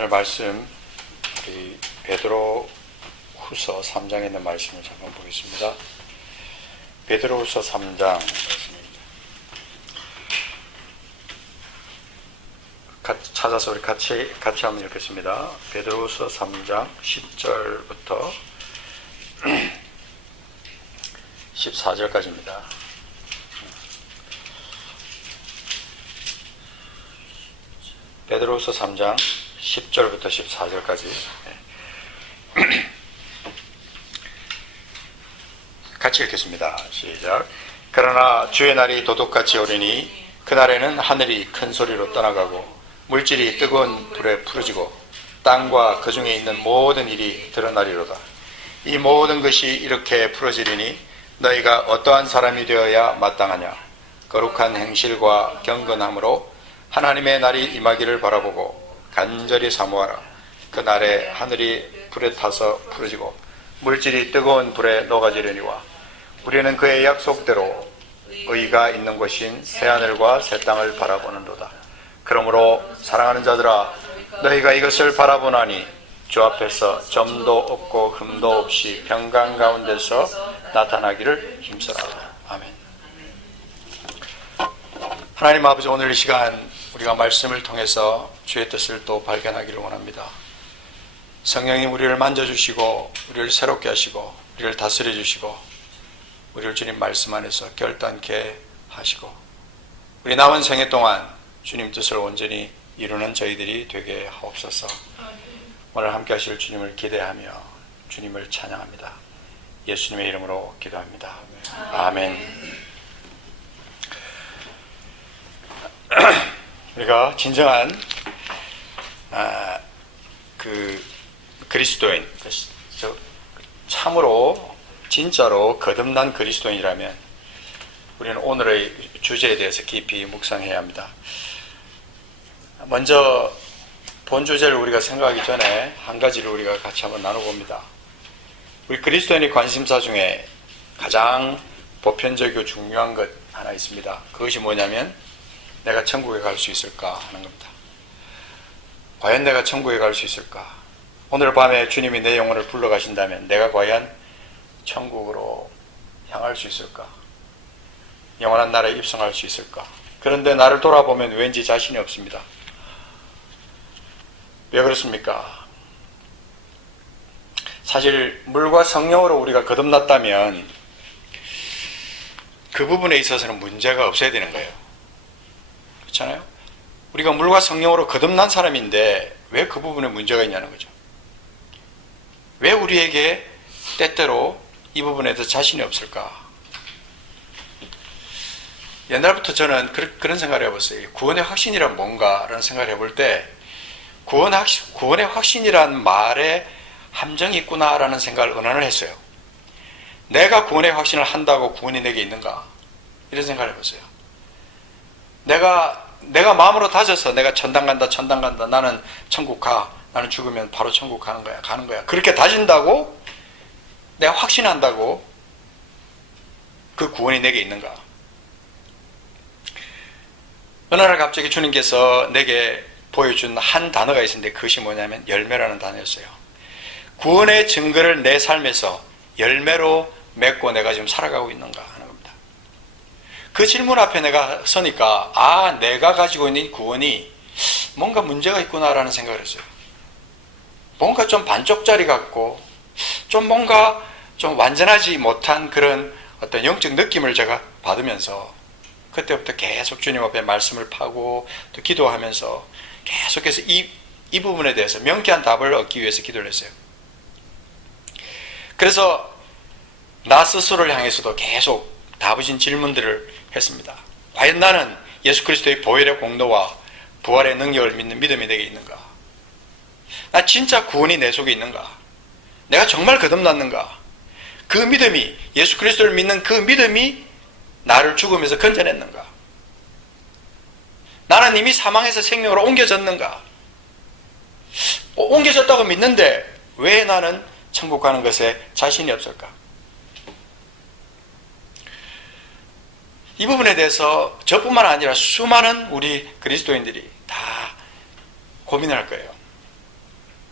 오늘 말씀 우리 베드로 후서 3장에 있는 말씀을 잠깐 보겠습니다. 베드로 후서 3장 말씀입니다. 찾아서 우리 같이 한번 읽겠습니다. 베드로 후서 3장 10절부터 14절까지입니다. 베드로후서 3장 10절부터 14절까지 같이 읽겠습니다. 시작. 그러나 주의 날이 도둑같이 오리니 그날에는 하늘이 큰 소리로 떠나가고 물질이 뜨거운 불에 부러지고 땅과 그 중에 있는 모든 일이 드러나리로다. 이 모든 것이 이렇게 부러지리니 너희가 어떠한 사람이 되어야 마땅하냐. 거룩한 행실과 경건함으로 하나님의 날이 임하기를 바라보고 간절히 사모하라. 그 날에 하늘이 불에 타서 부러지고 물질이 뜨거운 불에 녹아지려니와 우리는 그의 약속대로 의가 있는 곳인 새하늘과 새 땅을 바라보는도다. 그러므로 사랑하는 자들아, 너희가 이것을 바라보나니 주 앞에서 점도 없고 흠도 없이 평강 가운데서 나타나기를 힘써라. 아멘. 하나님 아버지, 오늘 이 시간 우리가 말씀을 통해서 주의 뜻을 또 발견하기를 원합니다. 성령님 우리를 만져주시고 우리를 새롭게 하시고 우리를 다스려 주시고 우리를 주님 말씀 안에서 결단케 하시고 우리 남은 생애 동안 주님 뜻을 온전히 이루는 저희들이 되게 하옵소서. 오늘 함께 하실 주님을 기대하며 주님을 찬양합니다. 예수님의 이름으로 기도합니다. 아멘. 우리가 진정한 그리스도인, 참으로 진짜로 거듭난 그리스도인이라면 우리는 오늘의 주제에 대해서 깊이 묵상해야 합니다. 먼저 본 주제를 우리가 생각하기 전에 한 가지를 우리가 같이 한번 나눠봅니다. 우리 그리스도인의 관심사 중에 가장 보편적이고 중요한 것 하나 있습니다. 그것이 뭐냐면 내가 천국에 갈 수 있을까 하는 겁니다. 과연 내가 천국에 갈 수 있을까? 오늘 밤에 주님이 내 영혼을 불러가신다면 내가 과연 천국으로 향할 수 있을까? 영원한 나라에 입성할 수 있을까? 그런데 나를 돌아보면 왠지 자신이 없습니다. 왜 그렇습니까? 사실 물과 성령으로 우리가 거듭났다면 그 부분에 있어서는 문제가 없어야 되는 거예요. 그렇잖아요? 우리가 물과 성령으로 거듭난 사람인데 왜 그 부분에 문제가 있냐는 거죠. 왜 우리에게 때때로 이 부분에 대해서 자신이 없을까? 옛날부터 저는 그런 생각을 해봤어요. 구원의 확신이란 뭔가? 라는 생각을 해볼 때 구원의 확신이란 말에 함정이 있구나라는 생각을 은연을 했어요. 내가 구원의 확신을 한다고 구원이 내게 있는가? 이런 생각을 해봤어요. 내가 마음으로 다져서 내가 천당 간다, 나는 천국 가, 나는 죽으면 바로 천국 가는 거야. 그렇게 다진다고 내가 확신한다고 그 구원이 내게 있는가? 어느 날 갑자기 주님께서 내게 보여준 한 단어가 있었는데 그것이 뭐냐면 열매라는 단어였어요. 구원의 증거를 내 삶에서 열매로 맺고 내가 지금 살아가고 있는가 하는 겁니다. 그 질문 앞에 내가 서니까 내가 가지고 있는 이 구원이 뭔가 문제가 있구나라는 생각을 했어요. 뭔가 좀 반쪽짜리 같고 좀 뭔가 좀 완전하지 못한 그런 어떤 영적 느낌을 제가 받으면서 그때부터 계속 주님 앞에 말씀을 파고 또 기도하면서 계속해서 이 부분에 대해서 명쾌한 답을 얻기 위해서 기도를 했어요. 그래서 나 스스로를 향해서도 계속 다부진 질문들을 했습니다. 과연 나는 예수 그리스도의 보혈의 공로와 부활의 능력을 믿는 믿음이 내게 있는가? 나 진짜 구원이 내 속에 있는가? 내가 정말 거듭났는가? 그 믿음이, 예수 그리스도를 믿는 그 믿음이 나를 죽음에서 건져냈는가? 나는 이미 사망에서 생명으로 옮겨졌는가? 옮겨졌다고 믿는데 왜 나는 천국 가는 것에 자신이 없을까? 이 부분에 대해서 저뿐만 아니라 수많은 우리 그리스도인들이 다 고민할 거예요.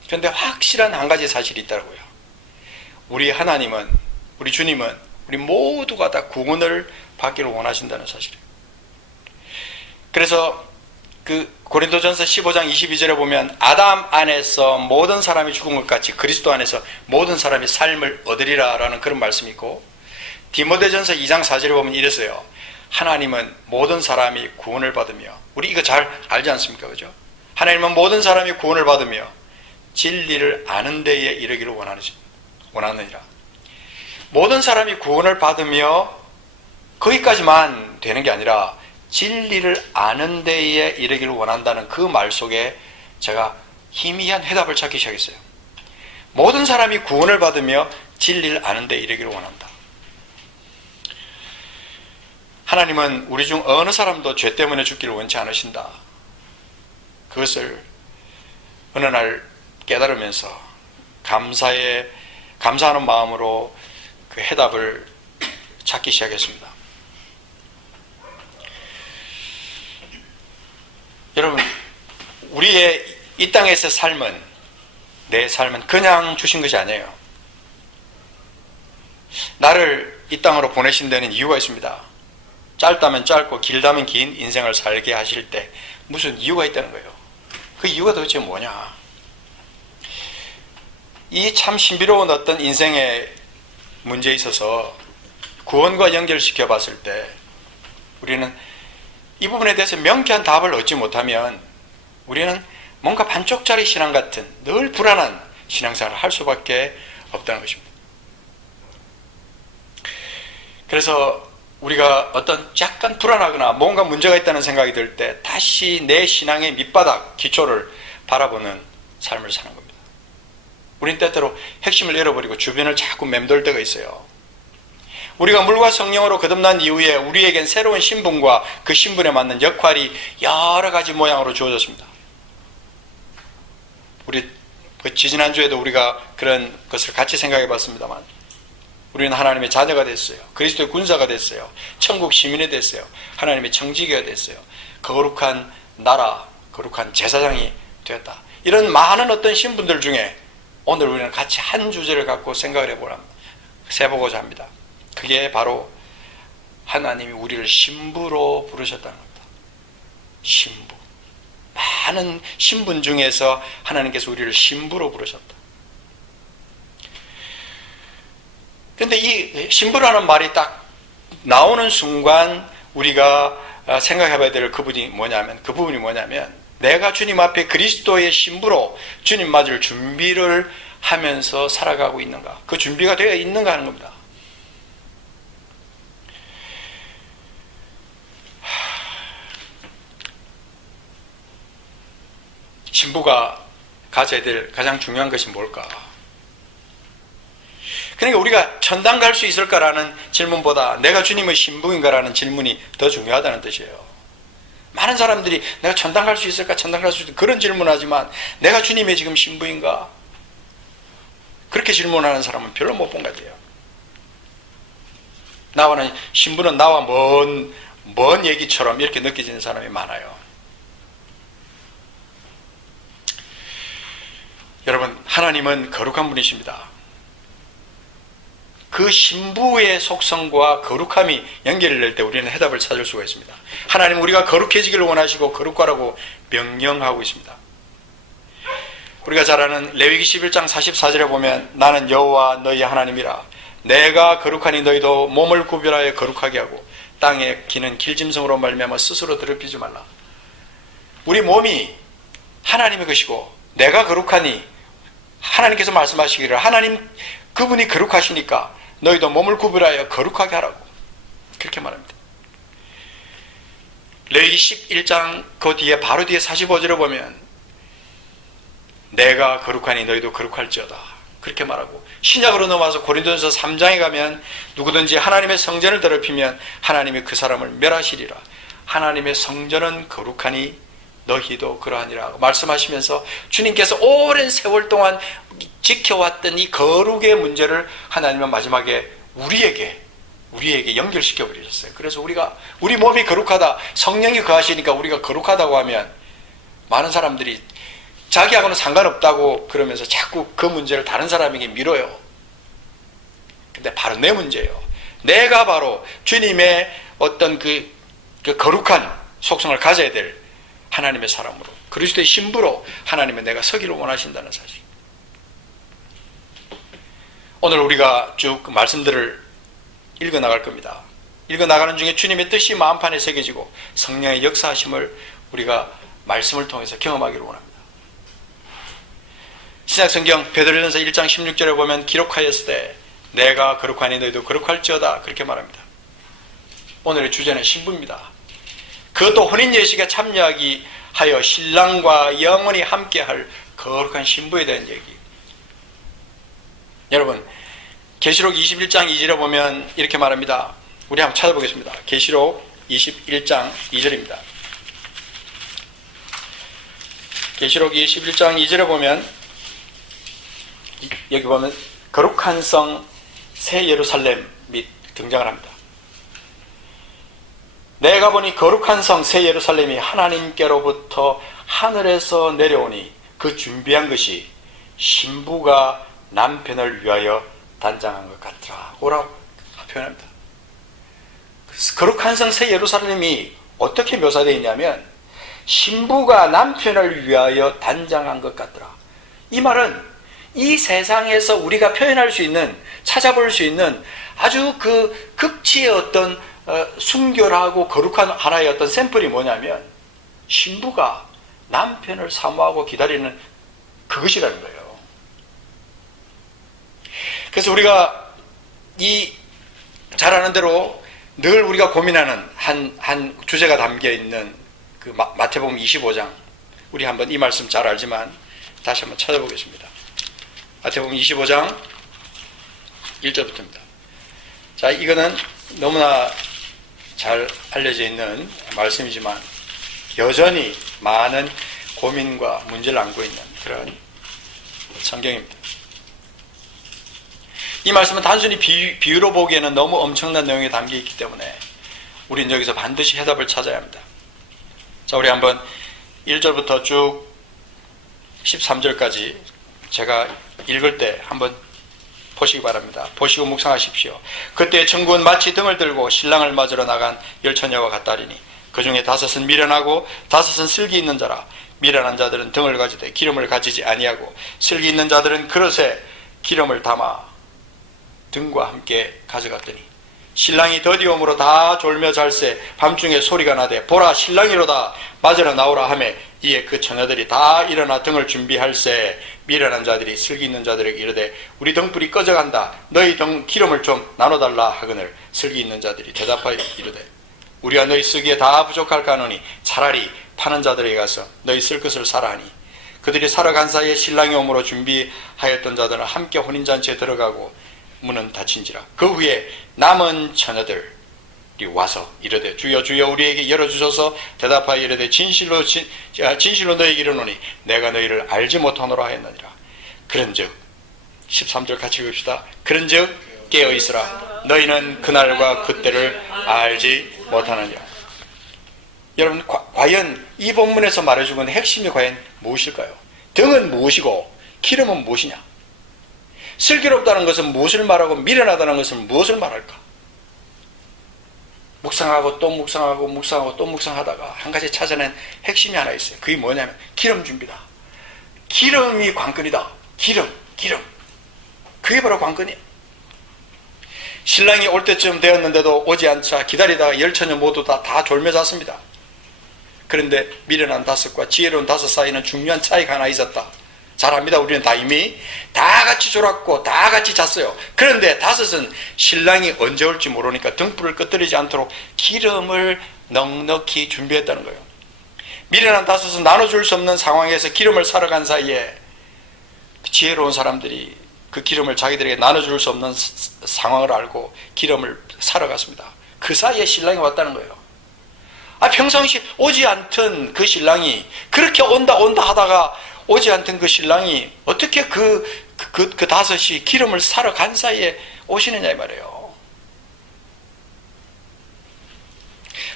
그런데 확실한 한 가지 사실이 있더라고요. 우리 하나님은, 우리 주님은 우리 모두가 다 구원을 받기를 원하신다는 사실이에요. 그래서 그 고린도전서 15장 22절에 보면 아담 안에서 모든 사람이 죽은 것 같이 그리스도 안에서 모든 사람이 삶을 얻으리라 라는 그런 말씀이 있고, 디모데전서 2장 4절에 보면 이랬어요. 하나님은 모든 사람이 구원을 받으며, 우리 이거 잘 알지 않습니까? 그죠? 하나님은 모든 사람이 구원을 받으며 진리를 아는 데에 이르기를 원하느니라. 모든 사람이 구원을 받으며 거기까지만 되는 게 아니라 진리를 아는 데에 이르기를 원한다는 그 말 속에 제가 희미한 해답을 찾기 시작했어요. 모든 사람이 구원을 받으며 진리를 아는 데에 이르기를 원한다. 하나님은 우리 중 어느 사람도 죄 때문에 죽기를 원치 않으신다. 그것을 어느 날 깨달으면서 감사하는 마음으로 그 해답을 찾기 시작했습니다. 여러분, 우리의 이 땅에서의 삶은, 내 삶은 그냥 주신 것이 아니에요. 나를 이 땅으로 보내신 데는 이유가 있습니다. 짧다면 짧고 길다면 긴 인생을 살게 하실 때 무슨 이유가 있다는 거예요. 그 이유가 도대체 뭐냐? 이 참 신비로운 어떤 인생의 문제에 있어서 구원과 연결시켜 봤을 때 우리는 이 부분에 대해서 명쾌한 답을 얻지 못하면 우리는 뭔가 반쪽짜리 신앙 같은 늘 불안한 신앙생활을 할 수밖에 없다는 것입니다. 그래서 우리가 어떤 약간 불안하거나 뭔가 문제가 있다는 생각이 들 때 다시 내 신앙의 밑바닥, 기초를 바라보는 삶을 사는 겁니다. 우린 때때로 핵심을 잃어버리고 주변을 자꾸 맴돌 때가 있어요. 우리가 물과 성령으로 거듭난 이후에 우리에겐 새로운 신분과 그 신분에 맞는 역할이 여러 가지 모양으로 주어졌습니다. 우리 지지난주에도 우리가 그런 것을 같이 생각해 봤습니다만, 우리는 하나님의 자녀가 됐어요. 그리스도의 군사가 됐어요. 천국 시민이 됐어요. 하나님의 청지기가 됐어요. 거룩한 나라, 거룩한 제사장이 되었다. 이런 많은 어떤 신분들 중에 오늘 우리는 같이 한 주제를 갖고 생각을 해보고자 합니다. 그게 바로 하나님이 우리를 신부로 부르셨다는 겁니다. 신부. 많은 신분 중에서 하나님께서 우리를 신부로 부르셨다. 그런데 이 신부라는 말이 딱 나오는 순간 우리가 생각해봐야 될 그 부분이 뭐냐면 내가 주님 앞에 그리스도의 신부로 주님 맞을 준비를 하면서 살아가고 있는가, 그 준비가 되어 있는가 하는 겁니다. 신부가 가져야 될 가장 중요한 것이 뭘까? 그러니까 우리가 천당 갈 수 있을까라는 질문보다 내가 주님의 신부인가라는 질문이 더 중요하다는 뜻이에요. 많은 사람들이 내가 천당 갈 수 있을까, 천당 갈 수 있을까 그런 질문하지만 내가 주님의 지금 신부인가? 그렇게 질문하는 사람은 별로 못 본 것 같아요. 신부는 나와 먼 얘기처럼 이렇게 느껴지는 사람이 많아요. 여러분, 하나님은 거룩한 분이십니다. 그 신부의 속성과 거룩함이 연결될 때 우리는 해답을 찾을 수가 있습니다. 하나님은 우리가 거룩해지기를 원하시고 거룩하라고 명령하고 있습니다. 우리가 잘 아는 레위기 11장 44절에 보면 나는 여호와 너희 하나님이라 내가 거룩하니 너희도 몸을 구별하여 거룩하게 하고 땅에 기는 길짐승으로 말미암아 스스로 더럽히지 말라. 우리 몸이 하나님의 것이고 내가 거룩하니 하나님께서 말씀하시기를 하나님 그분이 거룩하시니까 너희도 몸을 구별하여 거룩하게 하라고 그렇게 말합니다. 레위기 11장 그 뒤에 바로 뒤에 45절에 보면 내가 거룩하니 너희도 거룩할지어다 그렇게 말하고, 신약으로 넘어와서 고린도전서 3장에 가면 누구든지 하나님의 성전을 더럽히면 하나님이 그 사람을 멸하시리라. 하나님의 성전은 거룩하니 너희도 그러하니라 말씀하시면서 주님께서 오랜 세월 동안 지켜왔던 이 거룩의 문제를 하나님은 마지막에 우리에게 연결시켜 버리셨어요. 그래서 우리 몸이 거룩하다, 성령이 거하시니까 우리가 거룩하다고 하면 많은 사람들이 자기하고는 상관없다고 그러면서 자꾸 그 문제를 다른 사람에게 미뤄요. 근데 바로 내 문제예요. 내가 바로 주님의 어떤 그 거룩한 속성을 가져야 될 하나님의 사람으로, 그리스도의 신부로 하나님의 내가 서기를 원하신다는 사실. 오늘 우리가 쭉 말씀들을 읽어 나갈 겁니다. 읽어 나가는 중에 주님의 뜻이 마음판에 새겨지고 성령의 역사하심을 우리가 말씀을 통해서 경험하기를 원합니다. 신약성경 베드로전서 1장 16절에 보면 기록하였을 때 내가 거룩하니 너희도 거룩할지어다 그렇게 말합니다. 오늘의 주제는 신부입니다. 그것도 혼인 예식에 참여하기 하여 신랑과 영원히 함께할 거룩한 신부에 대한 얘기. 여러분, 계시록 21장 2절에 보면 이렇게 말합니다. 우리 한번 찾아보겠습니다. 계시록 21장 2절입니다. 계시록 21장 2절에 보면 여기 보면 거룩한 성 새 예루살렘이 등장을 합니다. 내가 보니 거룩한 성 새 예루살렘이 하나님께로부터 하늘에서 내려오니 그 준비한 것이 신부가 남편을 위하여 단장한 것 같더라. 오라고 표현합니다. 거룩한 성 새 예루살렘이 어떻게 묘사되어 있냐면 신부가 남편을 위하여 단장한 것 같더라. 이 말은 이 세상에서 우리가 표현할 수 있는, 찾아볼 수 있는 아주 그 극치의 어떤 순결하고 거룩한 하나의 어떤 샘플이 뭐냐면 신부가 남편을 사모하고 기다리는 그것이라는 거예요. 그래서 우리가 잘 아는 대로 늘 우리가 고민하는 한 주제가 담겨 있는 그 마태복음 25장, 우리 한번 이 말씀 잘 알지만 다시 한번 찾아보겠습니다. 마태복음 25장 1절부터입니다. 자, 이거는 너무나 잘 알려져 있는 말씀이지만 여전히 많은 고민과 문제를 안고 있는 그런 성경입니다. 이 말씀은 단순히 비유로 보기에는 너무 엄청난 내용이 담겨 있기 때문에 우리는 여기서 반드시 해답을 찾아야 합니다. 자, 우리 한번 1절부터 쭉 13절까지 제가 읽을 때 한번 보시기 바랍니다. 보시고 묵상하십시오. 그때 천국은 마치 등을 들고 신랑을 맞으러 나간 열처녀와 같다리니 그 중에 5은 미련하고 5은 슬기 있는 자라. 미련한 자들은 등을 가지되 기름을 가지지 아니하고 슬기 있는 자들은 그릇에 기름을 담아 등과 함께 가져갔더니 신랑이 더디움으로 다 졸며 잘새 밤중에 소리가 나되 보라 신랑이로다 맞으러 나오라 하매 이에 그 처녀들이 다 일어나 등을 준비할새 미련한 자들이 슬기 있는 자들에게 이르되 우리 등불이 꺼져간다 너희 등 기름을 좀 나눠달라 하거늘 슬기 있는 자들이 대답하여 이르되 우리가 너희 쓰기에 다 부족할까 하노니 차라리 파는 자들에게 가서 너희 쓸 것을 사라 하니 그들이 사러 간 사이에 신랑이 오므로 준비하였던 자들은 함께 혼인잔치에 들어가고 문은 닫힌지라. 그 후에 남은 처녀들이 와서 이르되 주여 주여 우리에게 열어주소서. 대답하여 이르되 진실로 너희에게 이르노니 내가 너희를 알지 못하노라 하였느니라. 그런즉 13절 같이 읽읍시다. 그런즉 깨어있으라 너희는 그날과 그때를 알지 못하느니라. 여러분, 과연 이 본문에서 말해주는 핵심이 과연 무엇일까요? 등은 무엇이고 기름은 무엇이냐? 슬기롭다는 것은 무엇을 말하고 미련하다는 것은 무엇을 말할까? 묵상하고 또 묵상하고 묵상하고 또 묵상하다가 한 가지 찾아낸 핵심이 하나 있어요. 그게 뭐냐면 기름 준비다. 기름이 관건이다. 기름. 그게 바로 관건이에요. 신랑이 올 때쯤 되었는데도 오지 않자 기다리다가 열처녀 모두 다 졸며 잤습니다. 그런데 미련한 5과 지혜로운 5 사이에는 중요한 차이가 하나 있었다. 잘 압니다. 우리는 다 이미 다 같이 졸았고 다 같이 잤어요. 그런데 5은 신랑이 언제 올지 모르니까 등불을 꺼뜨리지 않도록 기름을 넉넉히 준비했다는 거예요. 미련한 5은 나눠줄 수 없는 상황에서 기름을 사러 간 사이에 지혜로운 사람들이 그 기름을 자기들에게 나눠줄 수 없는 상황을 알고 기름을 사러 갔습니다. 그 사이에 신랑이 왔다는 거예요. 평상시 오지 않던 그 신랑이 그렇게 온다 하다가 오지 않던 그 신랑이 어떻게 그 5이 기름을 사러 간 사이에 오시느냐 이 말이에요.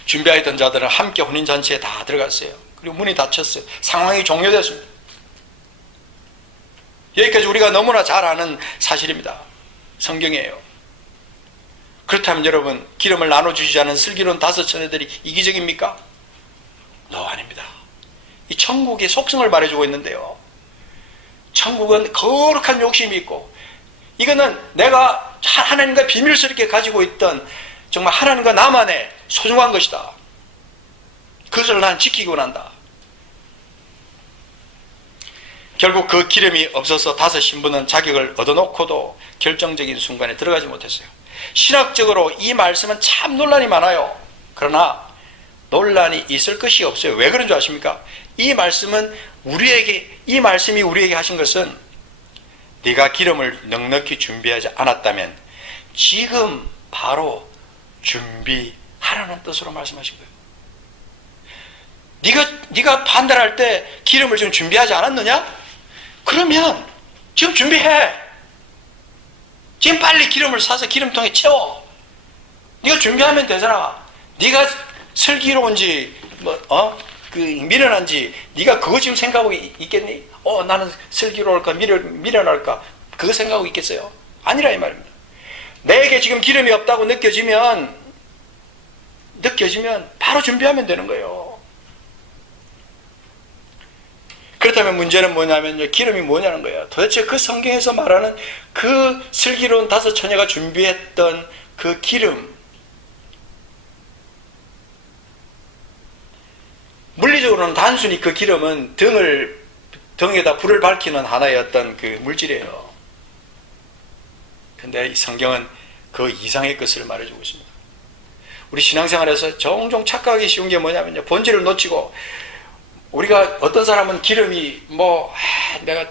준비하였던 자들은 함께 혼인잔치에 다 들어갔어요. 그리고 문이 닫혔어요. 상황이 종료됐습니다. 여기까지 우리가 너무나 잘 아는 사실입니다. 성경이에요. 그렇다면 여러분, 기름을 나눠주지 않은 슬기로운 5 처녀들이 이기적입니까? 아닙니다. 이 천국의 속성을 말해주고 있는데요, 천국은 거룩한 욕심이 있고, 이거는 내가 하나님과 비밀스럽게 가지고 있던 정말 하나님과 나만의 소중한 것이다. 그것을 난 지키고 난다. 결국 그 기름이 없어서 5 신부는 자격을 얻어놓고도 결정적인 순간에 들어가지 못했어요. 신학적으로 이 말씀은 참 논란이 많아요. 그러나 논란이 있을 것이 없어요. 왜 그런 줄 아십니까? 이 말씀이 우리에게 하신 것은, 네가 기름을 넉넉히 준비하지 않았다면 지금 바로 준비하라는 뜻으로 말씀하신 거예요. 네가 판단할 때 기름을 지금 준비하지 않았느냐? 그러면 지금 준비해. 지금 빨리 기름을 사서 기름통에 채워. 네가 준비하면 되잖아. 네가 슬기로운지 미련한지 네가 그거 지금 생각하고 있겠니? 나는 슬기로울까 미련할까 그거 생각하고 있겠어요? 아니라 이 말입니다. 내게 지금 기름이 없다고 느껴지면 바로 준비하면 되는 거예요. 그렇다면 문제는 뭐냐면요, 기름이 뭐냐는 거예요. 도대체 그 성경에서 말하는 그 슬기로운 5 처녀가 준비했던 그 기름, 물리적으로는 단순히 그 기름은 등에다 불을 밝히는 하나의 어떤 그 물질이에요. 근데 이 성경은 그 이상의 것을 말해주고 있습니다. 우리 신앙생활에서 종종 착각하기 쉬운 게 뭐냐면요, 본질을 놓치고, 우리가 어떤 사람은 기름이 내가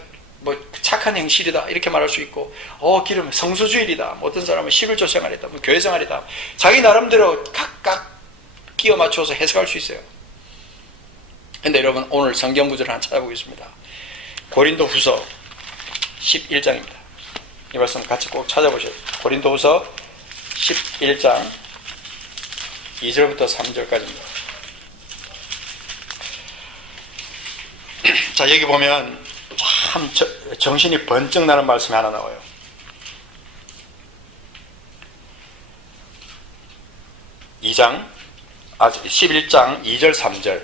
착한 행실이다 이렇게 말할 수 있고, 기름 성수주일이다, 어떤 사람은 11조 생활이다, 교회 생활이다, 자기 나름대로 각각 끼워 맞춰서 해석할 수 있어요. 근데 여러분, 오늘 성경 구절을 하나 찾아보겠습니다. 고린도후서 11장입니다. 이 말씀 같이 꼭 찾아보셔요. 고린도후서 11장 2절부터 3절까지입니다. 자, 여기 보면 참 정신이 번쩍 나는 말씀이 하나 나와요. 11장 2절 3절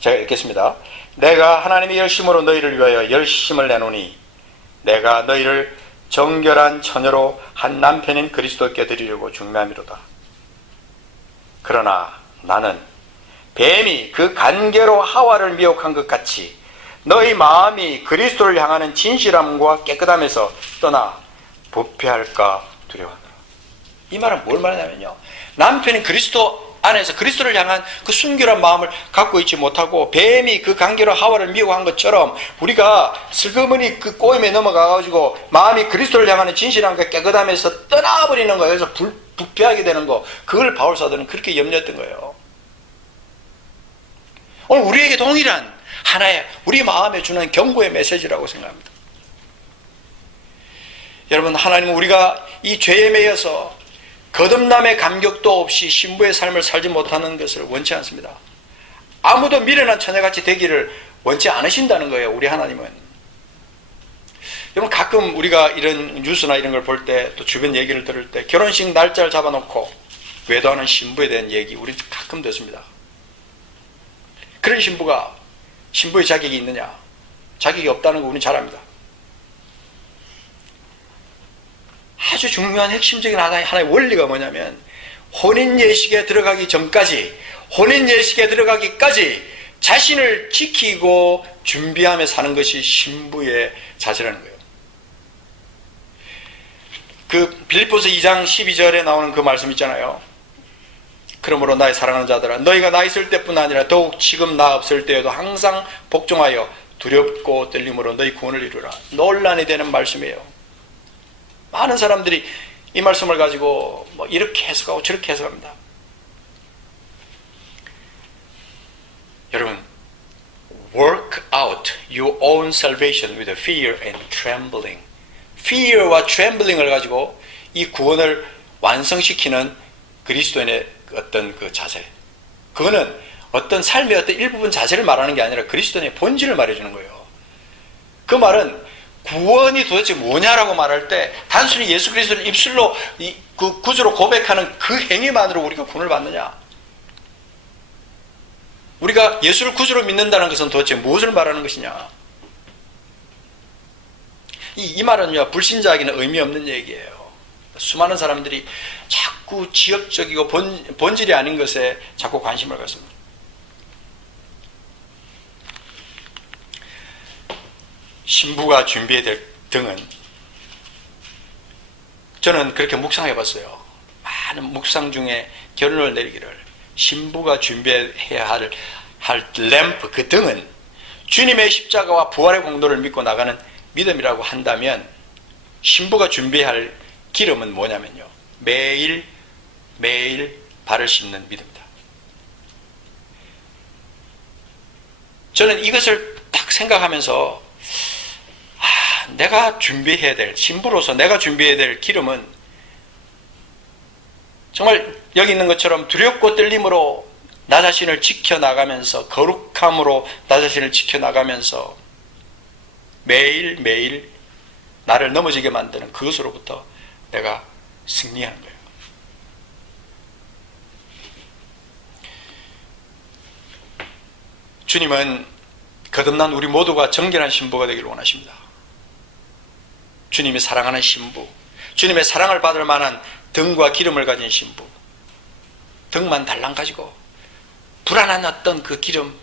제가 읽겠습니다. 내가 하나님의 열심으로 너희를 위하여 열심을 내노니 내가 너희를 정결한 처녀로 한 남편인 그리스도께 드리려고 중매함이로다. 그러나 나는 뱀이 그 간계로 하와를 미혹한 것 같이 너희 마음이 그리스도를 향하는 진실함과 깨끗함에서 떠나 부패할까 두려워하노라. 이 말은 뭘 말하냐면요, 남편이 그리스도 안에서 그리스도를 향한 그 순결한 마음을 갖고 있지 못하고 뱀이 그 간계로 하와를 미혹한 것처럼 우리가 슬그머니 그 꼬임에 넘어가가지고 마음이 그리스도를 향하는 진실함과 깨끗함에서 떠나버리는 거예요. 그래서 부패하게 되는 거, 그걸 바울사도는 그렇게 염려했던 거예요. 오늘 우리에게 동일한 하나의 우리 마음에 주는 경고의 메시지라고 생각합니다. 여러분, 하나님은 우리가 이 죄에 매여서 거듭남의 감격도 없이 신부의 삶을 살지 못하는 것을 원치 않습니다. 아무도 미련한 처녀같이 되기를 원치 않으신다는 거예요, 우리 하나님은. 여러분, 가끔 우리가 이런 뉴스나 이런 걸 볼 때, 또 주변 얘기를 들을 때 결혼식 날짜를 잡아놓고 외도하는 신부에 대한 얘기 우리 가끔 듣습니다. 그런 신부의 자격이 있느냐? 자격이 없다는 거 우리는 잘 압니다. 아주 중요한 핵심적인 하나의 원리가 뭐냐면, 혼인 예식에 들어가기 전까지, 혼인 예식에 들어가기까지 자신을 지키고 준비하며 사는 것이 신부의 자세라는 거예요. 그 빌립보서 2장 12절에 나오는 그 말씀 있잖아요. 그러므로 나의 사랑하는 자들아, 너희가 나 있을 때뿐 아니라 더욱 지금 나 없을 때에도 항상 복종하여 두렵고 떨림으로 너희 구원을 이루라. 논란이 되는 말씀이에요. 많은 사람들이 이 말씀을 가지고 이렇게 해석하고 저렇게 해석합니다. 여러분, work out your own salvation with fear and trembling. fear와 trembling을 가지고 이 구원을 완성시키는 그리스도인의 어떤 그 자세, 그거는 어떤 삶의 어떤 일부분 자세를 말하는 게 아니라 그리스도인의 본질을 말해주는 거예요. 그 말은 구원이 도대체 뭐냐라고 말할 때 단순히 예수 그리스도를 입술로 그 구주로 고백하는 그 행위만으로 우리가 구원을 받느냐? 우리가 예수를 구주로 믿는다는 것은 도대체 무엇을 말하는 것이냐? 이 말은요, 불신자에게는 의미 없는 얘기예요. 수많은 사람들이 자꾸 지역적이고 본질이 아닌 것에 자꾸 관심을 갖습니다. 신부가 준비해야 될 등은, 저는 그렇게 묵상해 봤어요. 많은 묵상 중에 결론을 내리기를, 신부가 준비해야 할 램프, 그 등은 주님의 십자가와 부활의 공로를 믿고 나가는 믿음이라고 한다면, 신부가 준비해야 할 기름은 뭐냐면요, 매일 발을 씻는 믿음이다. 저는 이것을 딱 생각하면서 내가 준비해야 될, 신부로서 내가 준비해야 될 기름은 정말 여기 있는 것처럼 두렵고 떨림으로 나 자신을 지켜나가면서, 거룩함으로 나 자신을 지켜나가면서 매일 나를 넘어지게 만드는 그것으로부터 내가 승리하는 거예요. 주님은 거듭난 우리 모두가 정결한 신부가 되기를 원하십니다. 주님이 사랑하는 신부, 주님의 사랑을 받을 만한 등과 기름을 가진 신부, 등만 달랑 가지고 불안한 어떤 그 기름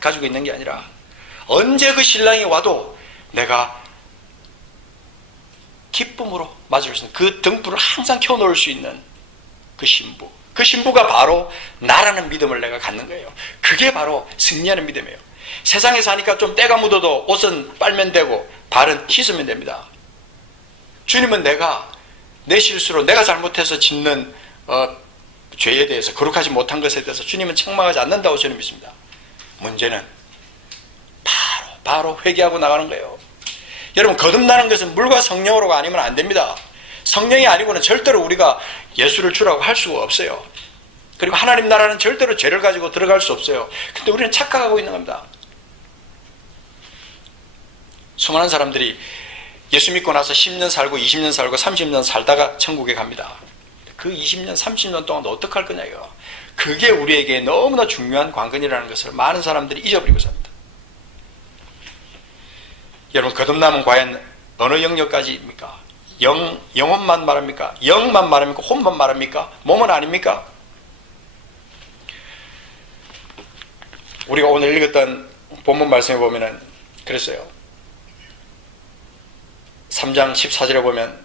가지고 있는 게 아니라, 언제 그 신랑이 와도 내가 기쁨으로 맞을 수 있는 그 등불을 항상 켜놓을 수 있는 그 신부, 그 신부가 바로 나라는 믿음을 내가 갖는 거예요. 그게 바로 승리하는 믿음이에요. 세상에 사니까 좀 때가 묻어도 옷은 빨면 되고 발은 씻으면 됩니다. 주님은 내 실수로 내가 잘못해서 짓는 죄에 대해서, 거룩하지 못한 것에 대해서 주님은 책망하지 않는다고 저는 믿습니다. 문제는 바로 회개하고 나가는 거예요. 여러분, 거듭나는 것은 물과 성령으로가 아니면 안 됩니다. 성령이 아니고는 절대로 우리가 예수를 주라고 할 수가 없어요. 그리고 하나님 나라는 절대로 죄를 가지고 들어갈 수 없어요. 근데 우리는 착각하고 있는 겁니다. 수많은 사람들이 예수 믿고 나서 10년 살고 20년 살고 30년 살다가 천국에 갑니다. 그 20년 30년 동안 어떻게 할 거냐 이거. 그게 우리에게 너무나 중요한 관건이라는 것을 많은 사람들이 잊어버리고 삽니다. 여러분, 거듭남은 과연 어느 영역까지입니까? 영혼만 말합니까? 영만 말합니까? 혼만 말합니까? 몸은 아닙니까? 우리가 오늘 읽었던 본문 말씀에 보면은 그랬어요. 3장 14절에 보면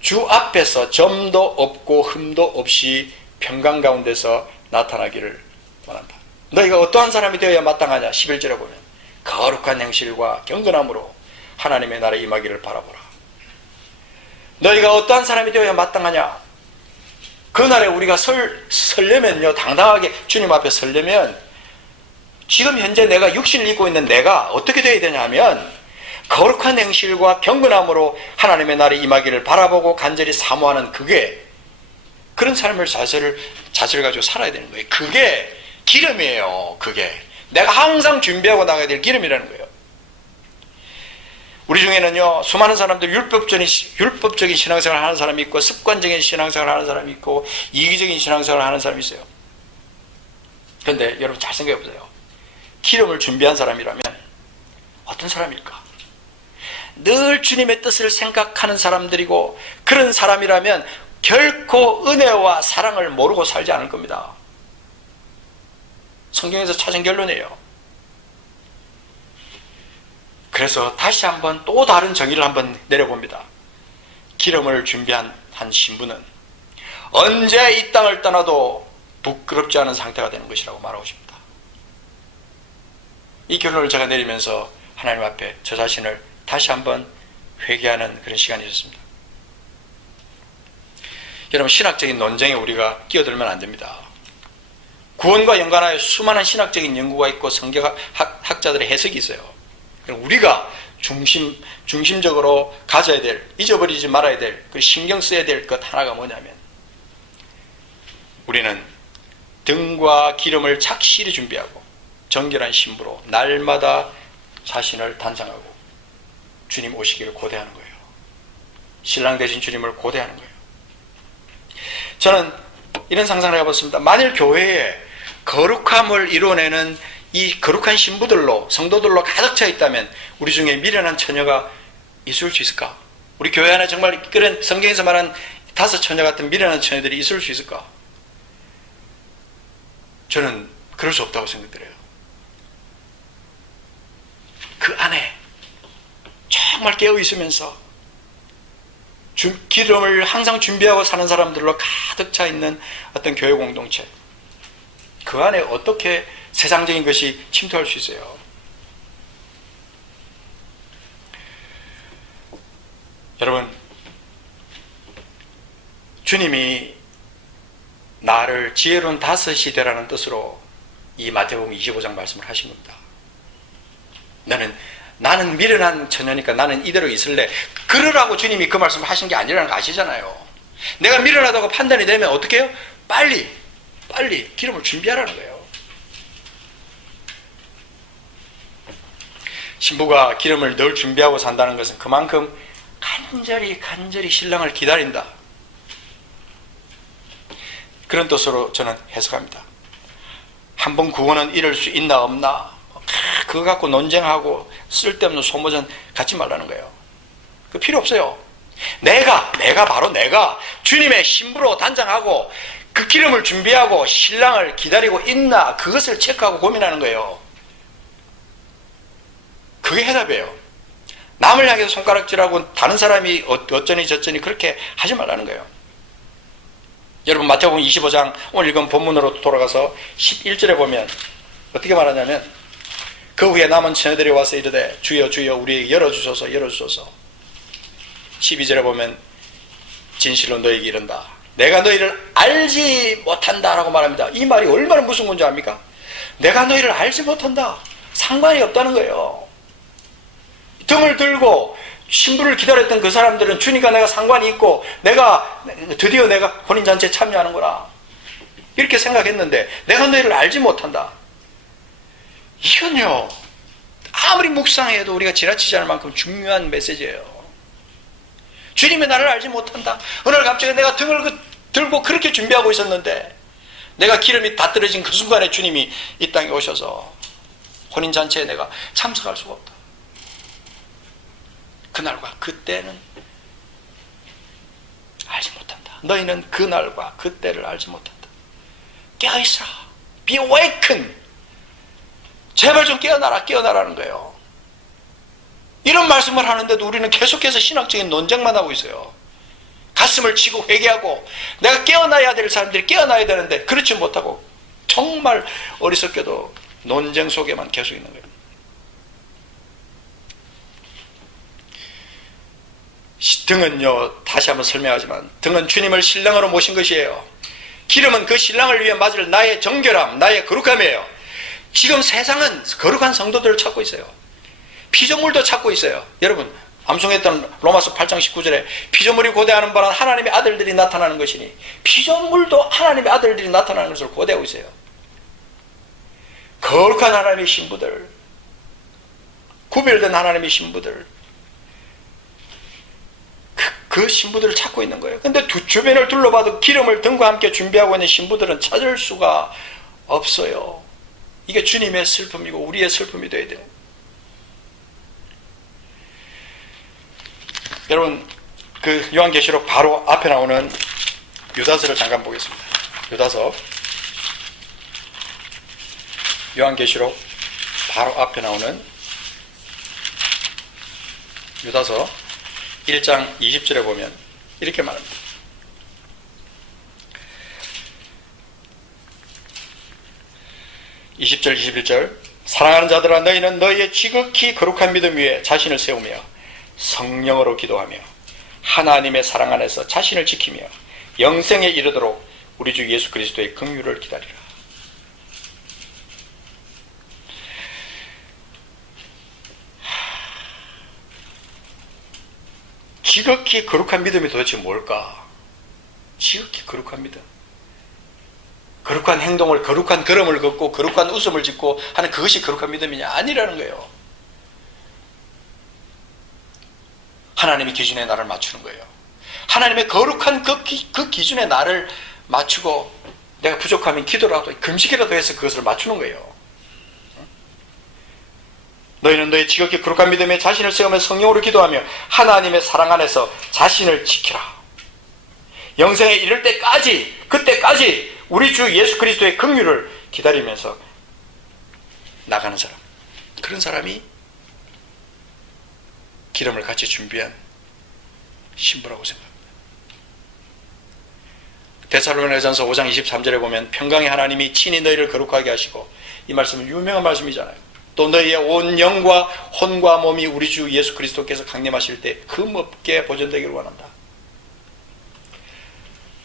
주 앞에서 점도 없고 흠도 없이 평강 가운데서 나타나기를 원한다. 너희가 어떠한 사람이 되어야 마땅하냐? 11절에 보면 거룩한 행실과 경건함으로 하나님의 나라에 임하기를 바라보라. 너희가 어떠한 사람이 되어야 마땅하냐? 그날에 우리가 설려면요, 당당하게 주님 앞에 설려면, 지금 현재 내가 육신을 입고 있는 내가 어떻게 되어야 되냐 하면, 거룩한 행실과 경건함으로 하나님의 나라에 임하기를 바라보고 간절히 사모하는 그런 삶을 자세를 가지고 살아야 되는 거예요. 그게 기름이에요. 그게 내가 항상 준비하고 나가야 될 기름이라는 거예요. 우리 중에는요, 수많은 사람들 율법적인 신앙생활을 하는 사람이 있고, 습관적인 신앙생활을 하는 사람이 있고, 이기적인 신앙생활을 하는 사람이 있어요. 그런데 여러분 잘 생각해 보세요. 기름을 준비한 사람이라면 어떤 사람일까? 늘 주님의 뜻을 생각하는 사람들이고, 그런 사람이라면 결코 은혜와 사랑을 모르고 살지 않을 겁니다. 성경에서 찾은 결론이에요. 그래서 다시 한번 또 다른 정의를 한번 내려봅니다. 기름을 준비한 한 신부는 언제 이 땅을 떠나도 부끄럽지 않은 상태가 되는 것이라고 말하고 싶다. 이 결론을 제가 내리면서 하나님 앞에 저 자신을 다시 한번 회개하는 그런 시간이 있었습니다. 여러분, 신학적인 논쟁에 우리가 끼어들면 안 됩니다. 구원과 연관하여 수많은 신학적인 연구가 있고 성경학자들의 해석이 있어요. 우리가 중심적으로 가져야 될, 잊어버리지 말아야 될, 그 신경 써야 될 것 하나가 뭐냐면, 우리는 등과 기름을 착실히 준비하고 정결한 신부로 날마다 자신을 단장하고 주님 오시기를 고대하는 거예요. 신랑 되신 주님을 고대하는 거예요. 저는 이런 상상을 해봤습니다. 만일 교회에 거룩함을 이루어내는 이 거룩한 신부들로, 성도들로 가득 차 있다면 우리 중에 미련한 처녀가 있을 수 있을까? 우리 교회 안에 정말 그런 성경에서 말한 5 처녀 같은 미련한 처녀들이 있을 수 있을까? 저는 그럴 수 없다고 생각드려요. 그 안에 정말 깨어 있으면서 기름을 항상 준비하고 사는 사람들로 가득 차 있는 어떤 교회 공동체, 그 안에 어떻게 세상적인 것이 침투할 수 있어요? 여러분, 주님이 나를 지혜로운 다섯이 되라는 뜻으로 이 마태복음 25장 말씀을 하신 겁니다. 나는 미련한 처녀니까 나는 이대로 있을래. 그러라고 주님이 그 말씀을 하신 게 아니라는 거 아시잖아요. 내가 미련하다고 판단이 되면 어떻게 해요? 빨리 기름을 준비하라는 거예요. 신부가 기름을 늘 준비하고 산다는 것은 그만큼 간절히 신랑을 기다린다, 그런 뜻으로 저는 해석합니다. 한번 구원은 이룰 수 있나 없나 그거 갖고 논쟁하고 쓸데없는 소모전 갖지 말라는 거예요. 그 필요 없어요. 내가 주님의 신부로 단장하고 그 기름을 준비하고 신랑을 기다리고 있나, 그것을 체크하고 고민하는 거예요. 그게 해답이에요. 남을 향해서 손가락질하고 다른 사람이 어쩌니 저쩌니 그렇게 하지 말라는 거예요. 여러분, 마태복음 25장 오늘 읽은 본문으로 돌아가서 11절에 보면 어떻게 말하냐면, 그 후에 남은 처녀들이 와서 이르되 주여 주여 우리에게 열어주소서. 12절에 보면 진실로 너에게 이른다, 내가 너희를 알지 못한다 라고 말합니다. 이 말이 얼마나 무슨 건지 압니까? 내가 너희를 알지 못한다, 상관이 없다는 거예요. 등을 들고 신부를 기다렸던 그 사람들은 주님과 내가 상관이 있고 드디어 내가 혼인잔치에 참여하는구나 이렇게 생각했는데, 내가 너희를 알지 못한다, 이건요 아무리 묵상해도 우리가 지나치지 않을 만큼 중요한 메시지예요. 주님이 나를 알지 못한다. 어느 날 갑자기 내가 등을 들고 그렇게 준비하고 있었는데, 내가 기름이 다 떨어진 그 순간에 주님이 이 땅에 오셔서 혼인잔치에 내가 참석할 수가 없다. 그날과 그때는 알지 못한다. 너희는 그날과 그때를 알지 못한다. 깨어있어라. Be awakened. 제발 좀 깨어나라는 거예요. 이런 말씀을 하는데도 우리는 계속해서 신학적인 논쟁만 하고 있어요. 가슴을 치고 회개하고 내가 깨어나야 될 사람들이 깨어나야 되는데 그렇지 못하고 정말 어리석게도 논쟁 속에만 계속 있는 거예요. 등은요, 다시 한번 설명하지만 등은 주님을 신랑으로 모신 것이에요. 기름은 그 신랑을 위해 맞을 나의 정결함, 나의 거룩함이에요. 지금 세상은 거룩한 성도들을 찾고 있어요. 피조물도 찾고 있어요. 여러분, 암송했던 로마서 8장 19절에 피조물이 고대하는 바는 하나님의 아들들이 나타나는 것이니, 피조물도 하나님의 아들들이 나타나는 것을 고대하고 있어요. 거룩한 하나님의 신부들, 구별된 하나님의 신부들, 그 신부들을 찾고 있는 거예요. 근데 주변을 둘러봐도 기름을 등과 함께 준비하고 있는 신부들은 찾을 수가 없어요. 이게 주님의 슬픔이고 우리의 슬픔이 되어야 돼요. 여러분, 그 요한계시록 바로 앞에 나오는 유다서를 잠깐 보겠습니다. 요한계시록 바로 앞에 나오는 유다서 1장 20절에 보면 이렇게 말합니다. (20절) 21절 사랑하는 자들아, 너희는 너희의 지극히 거룩한 믿음 위에 자신을 세우며 성령으로 기도하며 하나님의 사랑 안에서 자신을 지키며 영생에 이르도록 우리 주 예수 그리스도의 긍휼을 기다리라. 지극히 거룩한 믿음이 도대체 뭘까? 지극히 거룩한 믿음, 거룩한 행동을, 거룩한 걸음을 걷고 거룩한 웃음을 짓고 하는 그것이 거룩한 믿음이냐? 아니라는 거예요. 하나님의 기준에 나를 맞추는 거예요. 하나님의 거룩한 그 기준에 나를 맞추고 내가 부족하면 기도라도 금식이라도 해서 그것을 맞추는 거예요. 너희는 너희 지극히 거룩한 믿음에 자신을 세우며 성령으로 기도하며 하나님의 사랑 안에서 자신을 지키라. 영생에 이를 때까지, 그때까지 우리 주 예수 그리스도의 긍휼을 기다리면서 나가는 사람, 그런 사람이 기름을 같이 준비한 신부라고 생각합니다. 데살로니가전서 5장 23절에 보면 평강의 하나님이 친히 너희를 거룩하게 하시고, 이 말씀은 유명한 말씀이잖아요. 또 너희의 온 영과 혼과 몸이 우리 주 예수 그리스도께서 강림하실 때 금없게 보존되기를 원한다.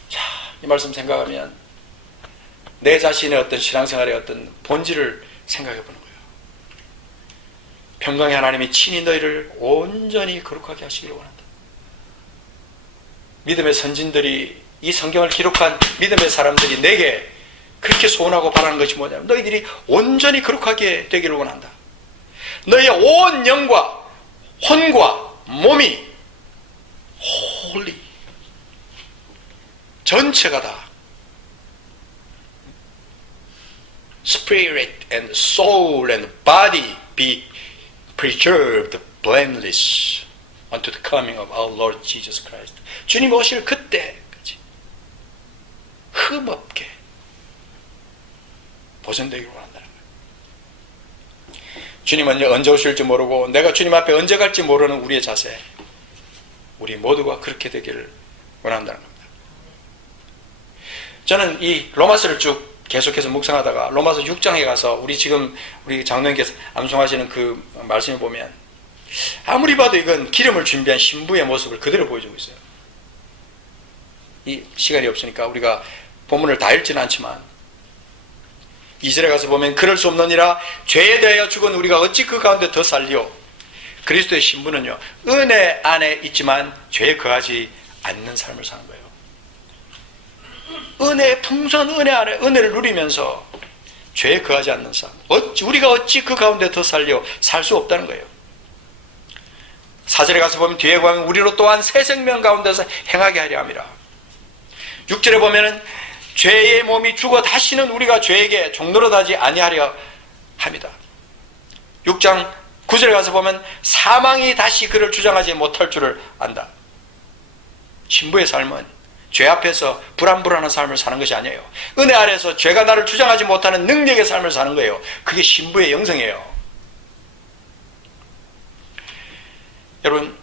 자, 이 말씀 생각하면 내 자신의 어떤 신앙생활의 어떤 본질을 생각해 보는 거예요. 평강의 하나님이 친히 너희를 온전히 거룩하게 하시기를 원한다. 믿음의 선진들이, 이 성경을 기록한 믿음의 사람들이 내게 그렇게 소원하고 바라는 것이 뭐냐면 너희들이 온전히 거룩하게 되기를 원한다. 너희의 온 영과 혼과 몸이 holy, 전체가 다 spirit and soul and body be preserved blameless unto the coming of our Lord Jesus Christ. 주님 오실 그때까지 흠없게 보존되기를 원한다는 거예요. 주님은 언제 오실지 모르고 내가 주님 앞에 언제 갈지 모르는 우리의 자세, 우리 모두가 그렇게 되기를 원한다는 겁니다. 저는 이 로마서를 쭉 계속해서 묵상하다가 로마서 6장에 가서 우리 장로님께서 암송하시는 그 말씀을 보면 아무리 봐도 이건 기름을 준비한 신부의 모습을 그대로 보여주고 있어요. 이 시간이 없으니까 우리가 본문을 다 읽지는 않지만 2절에 가서 보면 그럴 수 없느니라 죄에 대하여 죽은 우리가 어찌 그 가운데 더 살리오. 그리스도의 신부는요, 은혜 안에 있지만 죄에 거하지 않는 삶을 사는 거예요. 은혜, 풍성한 은혜 안에 은혜를 누리면서 죄에 거하지 않는 삶. 우리가 어찌 그 가운데 더 살려 살 수 없다는 거예요. 4절에 가서 보면 뒤에 보면 우리로 또한 새 생명 가운데서 행하게 하려 함이라. 6절에 보면은 죄의 몸이 죽어 다시는 우리가 죄에게 종노릇하지 아니하려 합니다. 6장 9절에 가서 보면 사망이 다시 그를 주장하지 못할 줄을 안다. 신부의 삶은 죄 앞에서 불안불안한 삶을 사는 것이 아니에요. 은혜 아래서 죄가 나를 주장하지 못하는 능력의 삶을 사는 거예요. 그게 신부의 영성이에요. 여러분,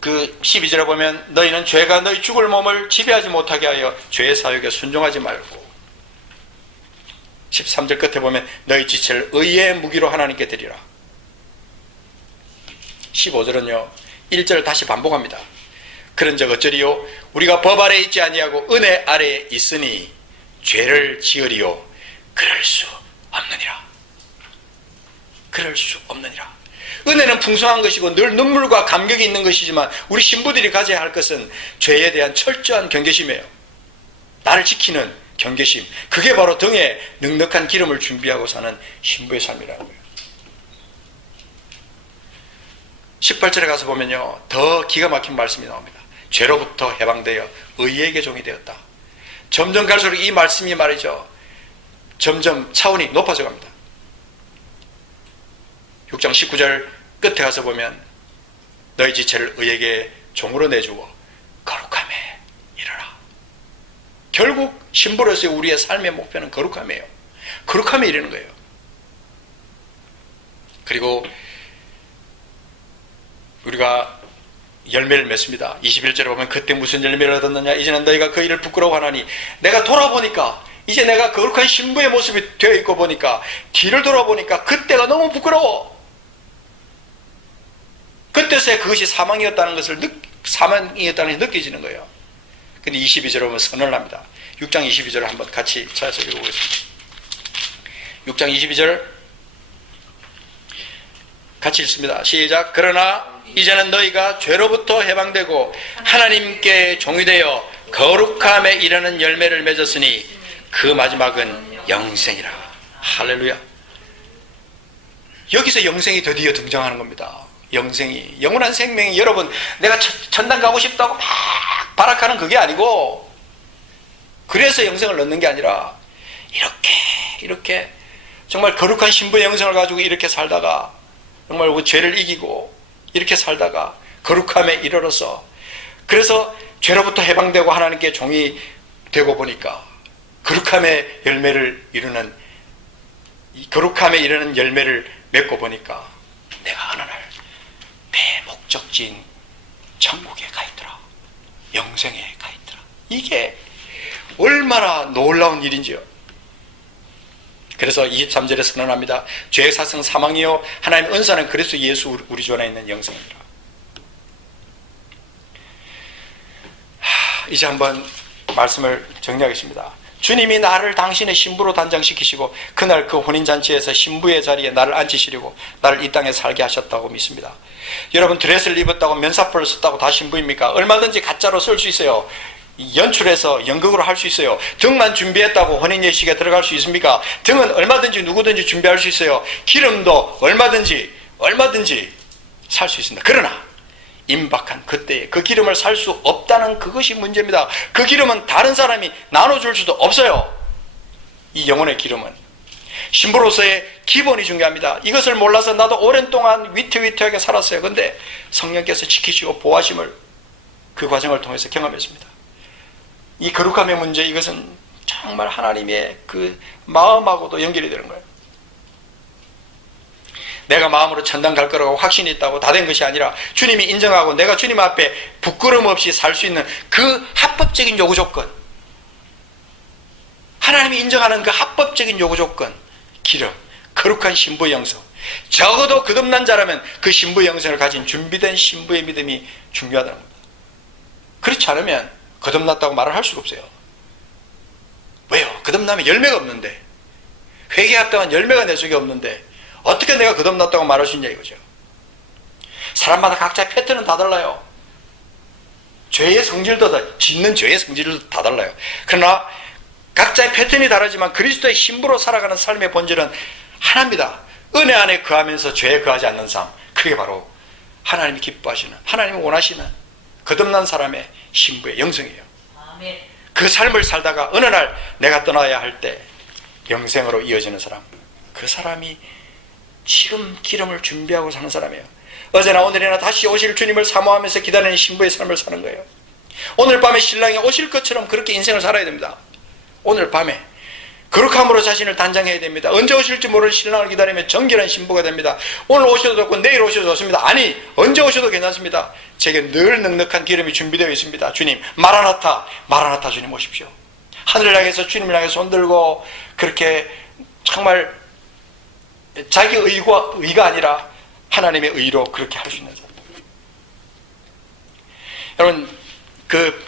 그 12절에 보면 너희는 죄가 너희 죽을 몸을 지배하지 못하게 하여 죄의 사욕에 순종하지 말고, 13절 끝에 보면 너희 지체를 의의 무기로 하나님께 드리라. 15절은요 1절을 다시 반복합니다. 그런즉 어쩌리요? 우리가 법 아래에 있지 아니하고 은혜 아래에 있으니 죄를 지으리요? 그럴 수 없느니라. 그럴 수 없느니라. 은혜는 풍성한 것이고 늘 눈물과 감격이 있는 것이지만 우리 신부들이 가져야 할 것은 죄에 대한 철저한 경계심이에요. 나를 지키는 경계심. 그게 바로 등에 넉넉한 기름을 준비하고 사는 신부의 삶이라는 거예요. 18절에 가서 보면요 더 기가 막힌 말씀이 나옵니다. 죄로부터 해방되어 의에게 종이 되었다. 점점 갈수록 이 말씀이 말이죠 점점 차원이 높아져 갑니다. 6장 19절 끝에 가서 보면 너희 지체를 의에게 종으로 내주고 거룩함에 이르라. 결국 신부로서의 우리의 삶의 목표는 거룩함이에요. 거룩함에 이르는 거예요. 그리고 우리가 열매를 맺습니다. 21절에 보면 그때 무슨 열매를 얻었느냐? 이제는 너희가 그 일을 부끄러워하나니 내가 돌아보니까 이제 내가 거룩한 신부의 모습이 되어 있고 보니까 뒤를 돌아보니까 그때가 너무 부끄러워. 그때서야 그것이 사망이었다는 것이 느껴지는 거예요. 근데 22절에 보면 선언을 합니다. 6장 22절을 한번 같이 찾아서 읽어보겠습니다. 6장 22절 같이 읽습니다. 시작. 그러나 이제는 너희가 죄로부터 해방되고 하나님께 종이 되어 거룩함에 이르는 열매를 맺었으니 그 마지막은 영생이라. 할렐루야. 여기서 영생이 드디어 등장하는 겁니다. 영생이, 영원한 생명이, 여러분 내가 천당 가고 싶다고 막 발악하는 그게 아니고, 그래서 영생을 얻는 게 아니라 이렇게 정말 거룩한 신부의 영생을 가지고 이렇게 살다가 정말 그 죄를 이기고 이렇게 살다가 거룩함에 이르러서, 그래서 죄로부터 해방되고 하나님께 종이 되고 보니까 거룩함의 열매를 이루는, 이 거룩함에 이르는 열매를 맺고 보니까 내가 어느 날 내 목적지인 천국에 가 있더라, 영생에 가 있더라. 이게 얼마나 놀라운 일인지요. 그래서 23절에 선언합니다. 죄의 사성 사망이요 하나님의 은사는 그리스도 예수 우리 주 안에 있는 영생이라. 이제 한번 말씀을 정리하겠습니다. 주님이 나를 당신의 신부로 단장시키시고 그날 그 혼인잔치에서 신부의 자리에 나를 앉히시려고 나를 이 땅에 살게 하셨다고 믿습니다. 여러분, 드레스를 입었다고 면사포를 썼다고 다 신부입니까? 얼마든지 가짜로 쓸 수 있어요. 연출해서 연극으로 할 수 있어요. 등만 준비했다고 혼인예식에 들어갈 수 있습니까? 등은 얼마든지 누구든지 준비할 수 있어요. 기름도 얼마든지 살 수 있습니다. 그러나 임박한 그때에 그 기름을 살 수 없다는 그것이 문제입니다. 그 기름은 다른 사람이 나눠줄 수도 없어요. 이 영혼의 기름은 신부로서의 기본이 중요합니다. 이것을 몰라서 나도 오랜 동안 위태위태하게 살았어요. 근데 성령께서 지키시고 보호하심을 그 과정을 통해서 경험했습니다. 이 거룩함의 문제, 이것은 정말 하나님의 그 마음하고도 연결이 되는 거예요. 내가 마음으로 천당 갈 거라고 확신이 있다고 다 된 것이 아니라 주님이 인정하고 내가 주님 앞에 부끄럼 없이 살 수 있는 그 합법적인 요구 조건, 하나님이 인정하는 그 합법적인 요구 조건, 기름, 거룩한 신부의 영성, 적어도 거듭난 자라면 그 신부의 영성을 가진 준비된 신부의 믿음이 중요하다는 겁니다. 그렇지 않으면 거듭났다고 말을 할 수가 없어요. 왜요? 거듭나면 열매가 없는데, 회개했다간 열매가 내 속에 없는데 어떻게 내가 거듭났다고 말할 수 있냐 이거죠. 사람마다 각자의 패턴은 다 달라요. 죄의 성질도 짓는 죄의 성질도 다 달라요. 그러나 각자의 패턴이 다르지만 그리스도의 신부로 살아가는 삶의 본질은 하나입니다. 은혜 안에 거하면서 죄에 거하지 않는 삶, 그게 바로 하나님이 기뻐하시는, 하나님이 원하시는 거듭난 사람의 신부의 영성이에요. 아멘. 그 삶을 살다가 어느 날 내가 떠나야 할 때 영생으로 이어지는 사람, 그 사람이 지금 기름을 준비하고 사는 사람이에요. 어제나 오늘이나 다시 오실 주님을 사모하면서 기다리는 신부의 삶을 사는 거예요. 오늘 밤에 신랑이 오실 것처럼 그렇게 인생을 살아야 됩니다. 오늘 밤에 거룩함으로 자신을 단장해야 됩니다. 언제 오실지 모르는 신랑을 기다리며 정결한 신부가 됩니다. 오늘 오셔도 좋고 내일 오셔도 좋습니다. 아니, 언제 오셔도 괜찮습니다. 제게 늘 넉넉한 기름이 준비되어 있습니다. 주님, 마라나타, 마라나타 주님 오십시오. 하늘을 향해서 주님을 향해서 손들고 그렇게 정말 자기 의가 아니라 하나님의 의로 그렇게 할 수 있는 사람. 여러분, 그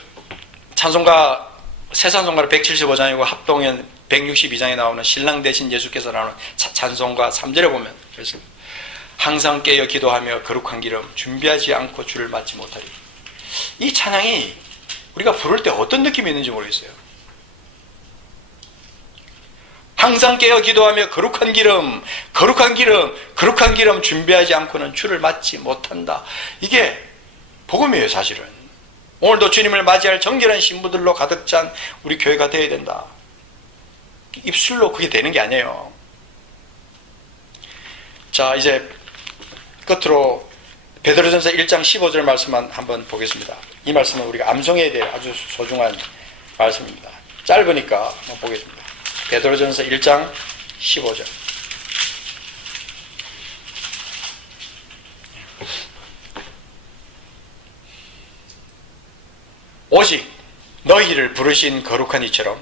찬송가, 새 찬송가를 175장이고 합동연 162장에 나오는 신랑 대신 예수께서 나오는 찬송가 3절에 보면, 그래서 항상 깨어 기도하며 거룩한 기름 준비하지 않고 주를 맞지 못하리. 이 찬양이 우리가 부를 때 어떤 느낌이 있는지 모르겠어요. 항상 깨어 기도하며 거룩한 기름 준비하지 않고는 주를 맞지 못한다. 이게 복음이에요. 사실은 오늘도 주님을 맞이할 정결한 신부들로 가득 찬 우리 교회가 되어야 된다. 입술로 그게 되는 게 아니에요. 자, 이제 끝으로 베드로전서 1장 15절 말씀만 한번 보겠습니다. 이 말씀은 우리가 암송해야 될 아주 소중한 말씀입니다. 짧으니까 한번 보겠습니다. 베드로전서 1장 15절. 오직 너희를 부르신 거룩한 이처럼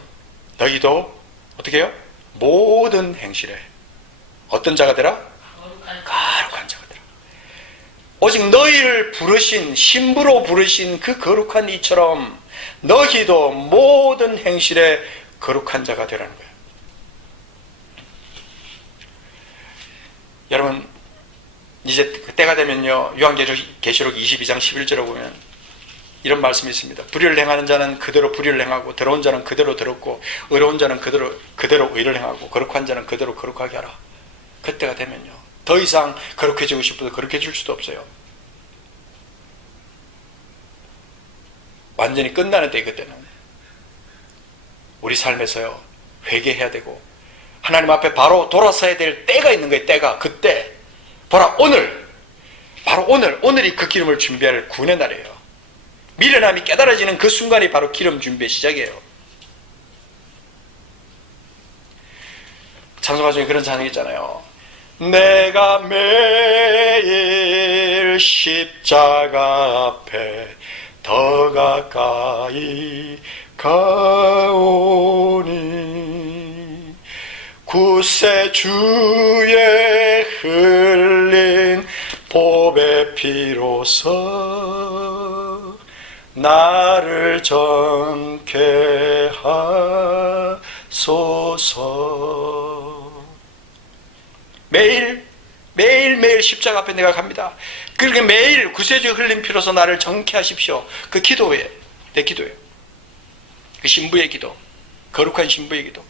너희도 어떻게 해요? 모든 행실에 어떤 자가 되라? 거룩한 자가 되라. 오직 너희를 부르신, 신부로 부르신 그 거룩한 이처럼 너희도 모든 행실에 거룩한 자가 되라는 거예요. 여러분, 이제 그때가 되면요, 요한계시록 22장 11절에 보면 이런 말씀이 있습니다. 불의를 행하는 자는 그대로 불의를 행하고, 더러운 자는 그대로 더럽고, 의로운 자는 그대로 의를 행하고, 거룩한 자는 그대로 거룩하게 하라. 그때가 되면요, 더 이상 거룩해지고 싶어도 거룩해질 수도 없어요. 완전히 끝나는 때, 그때는 우리 삶에서요 회개해야 되고 하나님 앞에 바로 돌아서야 될 때가 있는 거예요. 때가. 그때 보라, 오늘, 바로 오늘이 그 기름을 준비할 구원의 날이에요. 미련함이 깨달아지는 그 순간이 바로 기름 준비의 시작이에요. 찬송가 중에 그런 찬양이 있잖아요. 내가 매일 십자가 앞에 더 가까이 가오니 구세주의 흘린 보배 피로써 나를 정케 하소서. 매일 십자가 앞에 내가 갑니다. 그렇게 매일 구세주의 흘린 피로서 나를 정케 하십시오. 그 기도예요. 내 기도예요. 그 신부의 기도, 거룩한 신부의 기도.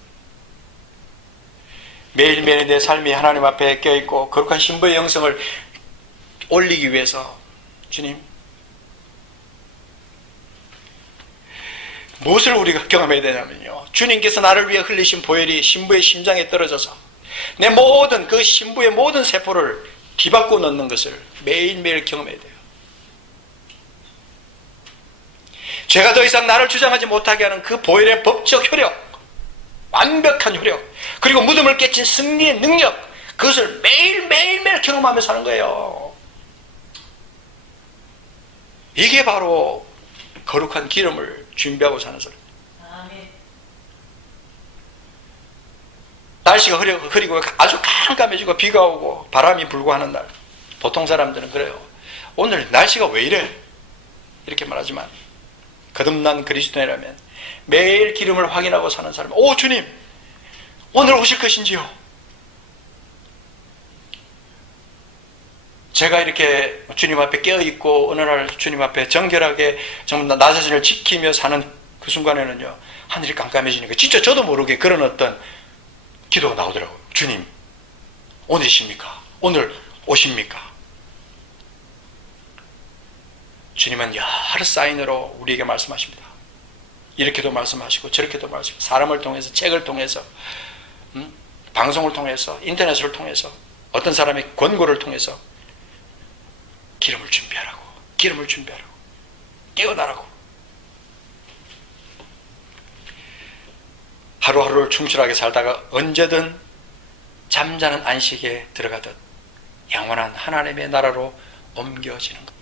매일매일 내 삶이 하나님 앞에 껴있고 거룩한 신부의 영성을 올리기 위해서 주님, 무엇을 우리가 경험해야 되냐면요, 주님께서 나를 위해 흘리신 보혈이 신부의 심장에 떨어져서 내 모든 그 신부의 모든 세포를 뒤바꿔 넣는 것을 매일매일 경험해야 돼요. 죄가 더 이상 나를 주장하지 못하게 하는 그 보혈의 법적 효력, 완벽한 효력, 그리고 무덤을 깨친 승리의 능력, 그것을 매일매일 경험하며 사는 거예요. 이게 바로 거룩한 기름을 준비하고 사는 사람. 날씨가 흐리고 아주 깜깜해지고 비가 오고 바람이 불고 하는 날, 보통 사람들은 그래요. 오늘 날씨가 왜 이래? 이렇게 말하지만 거듭난 그리스도인이라면 매일 기름을 확인하고 사는 사람, 오 주님, 오늘 오실 것인지요? 제가 이렇게 주님 앞에 깨어있고 어느 날 주님 앞에 정결하게 정말 나 자신을 지키며 사는 그 순간에는요, 하늘이 깜깜해지니까 진짜 저도 모르게 그런 어떤 기도가 나오더라고요. 주님, 오늘이십니까? 오늘 오십니까? 주님은 여러 사인으로 우리에게 말씀하십니다. 이렇게도 말씀하시고 저렇게도 말씀하시고, 사람을 통해서, 책을 통해서, 방송을 통해서, 인터넷을 통해서, 어떤 사람의 권고를 통해서 기름을 준비하라고, 기름을 준비하라고, 깨어나라고. 하루하루를 충실하게 살다가 언제든 잠자는 안식에 들어가듯 영원한 하나님의 나라로 옮겨지는 것.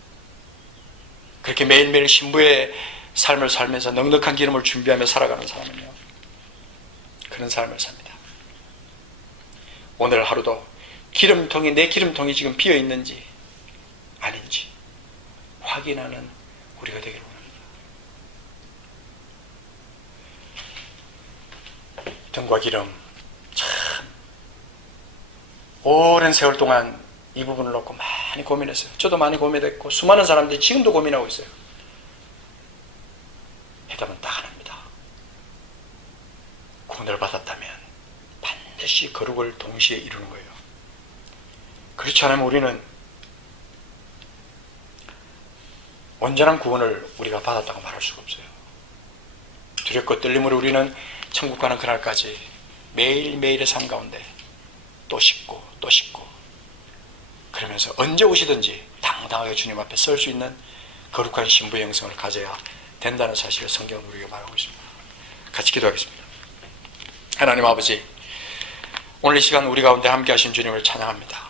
그렇게 매일매일 신부의 삶을 살면서 넉넉한 기름을 준비하며 살아가는 사람은요, 그런 삶을 삽니다. 오늘 하루도 기름통이, 내 기름통이 지금 비어 있는지 아닌지 확인하는 우리가 되기를 원합니다. 등과 기름, 참 오랜 세월 동안 이 부분을 놓고 많이 고민했어요. 저도 많이 고민했고 수많은 사람들이 지금도 고민하고 있어요. 해답은 딱 하나입니다. 구원을 받았다면 반드시 거룩을 동시에 이루는 거예요. 그렇지 않으면 우리는 온전한 구원을 우리가 받았다고 말할 수가 없어요. 두렵고 떨림으로 우리는 천국 가는 그날까지 매일매일의 삶 가운데 또 씻고 또 씻고, 그러면서 언제 오시든지 당당하게 주님 앞에 설 수 있는 거룩한 신부의 영성을 가져야 된다는 사실을 성경은 우리에게 말하고 있습니다. 같이 기도하겠습니다. 하나님 아버지, 오늘 이 시간 우리 가운데 함께 하신 주님을 찬양합니다.